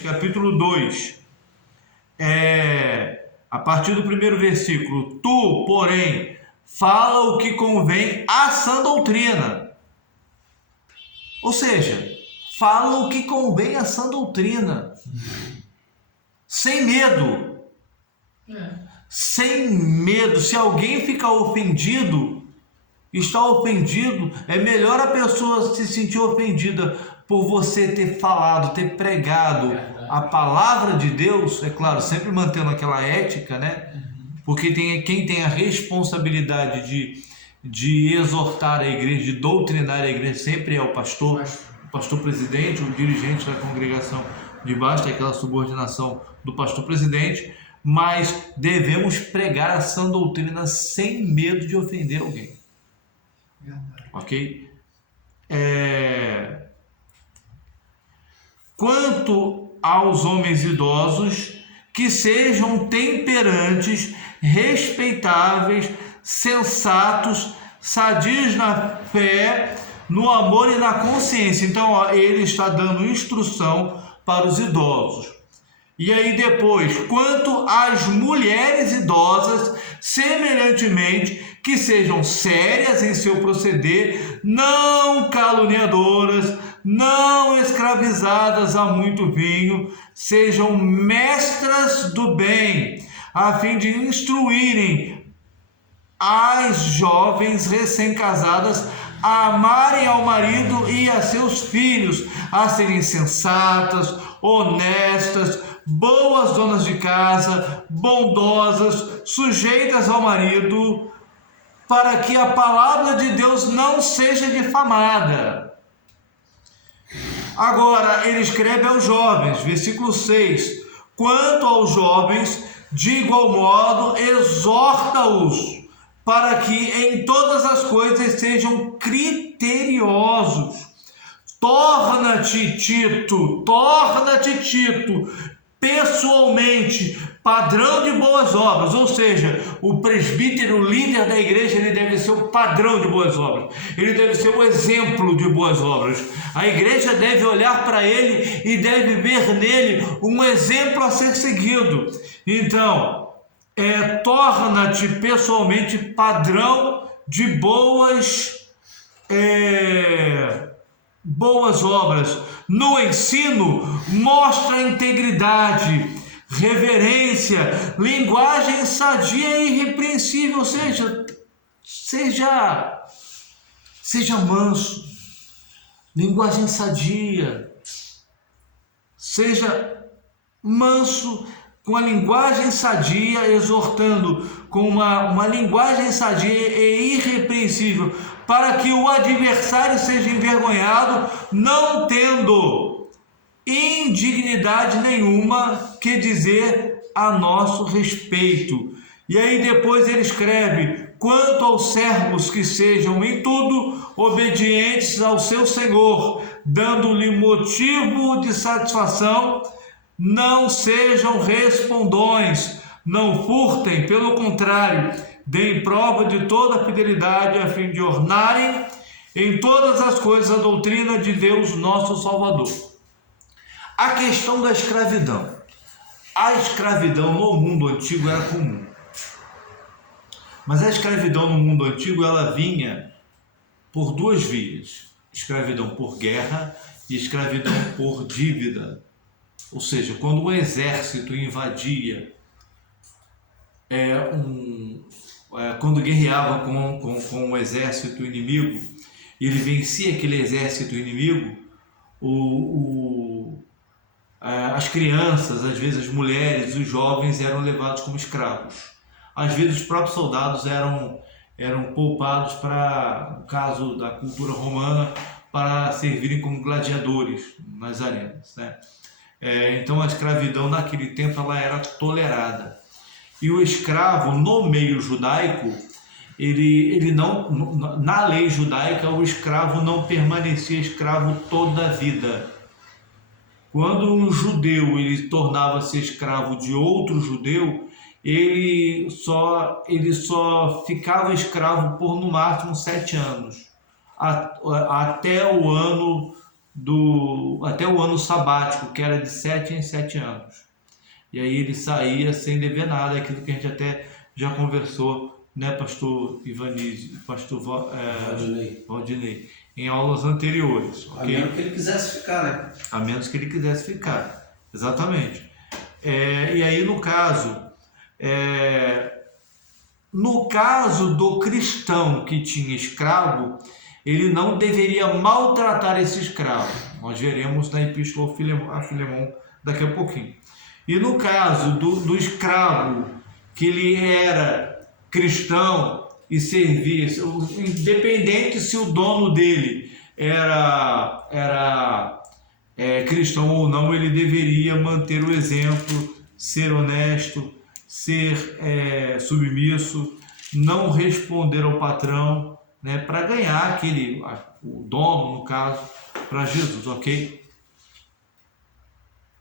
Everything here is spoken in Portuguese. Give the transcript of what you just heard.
capítulo 2, a partir do primeiro versículo: tu, porém, fala o que convém à sã doutrina. Ou seja, fala o que convém à sã doutrina, sem medo. Sem medo. Se alguém ficar ofendido, está ofendido, é melhor a pessoa se sentir ofendida por você ter falado, ter pregado a palavra de Deus, é claro, sempre mantendo aquela ética, né? Porque quem tem a responsabilidade de exortar a igreja, de doutrinar a igreja, sempre é o pastor presidente, o dirigente da congregação, debaixo daquela subordinação do pastor presidente, mas devemos pregar a sã doutrina sem medo de ofender alguém. Ok? Quanto aos homens idosos, que sejam temperantes, respeitáveis, sensatos, sadios na fé, no amor e na consciência. Então, ele está dando instrução para os idosos. E aí depois, quanto às mulheres idosas, semelhantemente, que sejam sérias em seu proceder, não caluniadoras, não escravizadas a muito vinho, sejam mestras do bem, a fim de instruírem as jovens recém-casadas a amarem ao marido e a seus filhos, a serem sensatas, honestas, boas donas de casa, bondosas, sujeitas ao marido, para que a palavra de Deus não seja difamada. Agora, ele escreve aos jovens, versículo 6, quanto aos jovens, de igual modo, exorta-os, para que em todas as coisas sejam criteriosos. Torna-te, Tito, pessoalmente, padrão de boas obras. Ou seja, o presbítero, o líder da igreja, ele deve ser o padrão de boas obras. Ele deve ser o exemplo de boas obras. A igreja deve olhar para ele e deve ver nele um exemplo a ser seguido. Então, torna-te pessoalmente padrão de boas obras. No ensino, mostra integridade, reverência, linguagem sadia e irrepreensível, ou seja manso, linguagem sadia, seja manso, com a linguagem sadia, exortando com uma linguagem sadia e irrepreensível, para que o adversário seja envergonhado, não tendo indignidade nenhuma que dizer a nosso respeito. E aí depois ele escreve, quanto aos servos, que sejam em tudo obedientes ao seu Senhor, dando-lhe motivo de satisfação, não sejam respondões, não furtem, pelo contrário, deem prova de toda a fidelidade, a fim de ornarem em todas as coisas a doutrina de Deus, nosso Salvador. A questão da escravidão. A escravidão no mundo antigo era comum. Mas a escravidão no mundo antigo, ela vinha por duas vias. Escravidão por guerra e escravidão por dívida. Ou seja, quando o exército invadia, quando guerreava com o exército inimigo, ele vencia aquele exército inimigo, as crianças, às vezes as mulheres, os jovens eram levados como escravos. Às vezes os próprios soldados eram poupados para, no caso da cultura romana, para servirem como gladiadores nas arenas, né? Então a escravidão naquele tempo ela era tolerada. E o escravo no meio judaico, ele não, na lei judaica, o escravo não permanecia escravo toda a vida. Quando um judeu ele tornava-se escravo de outro judeu, ele só ficava escravo por no máximo 7 anos, até o ano até o ano sabático, que era de 7 em 7 anos. E aí ele saía sem dever nada, aquilo que a gente até já conversou, né, pastor Ivanise, pastor Valdinei, em aulas anteriores. A menos que ele quisesse ficar, né? A menos que ele quisesse ficar, exatamente. E aí no caso do cristão que tinha escravo, ele não deveria maltratar esse escravo. Nós veremos na Epístola a Filemão daqui a pouquinho. E no caso do escravo, que ele era cristão e servia, independente se o dono dele era cristão ou não, ele deveria manter o exemplo, ser honesto, ser submisso, não responder ao patrão, né, para ganhar o dono, no caso, para Jesus, ok?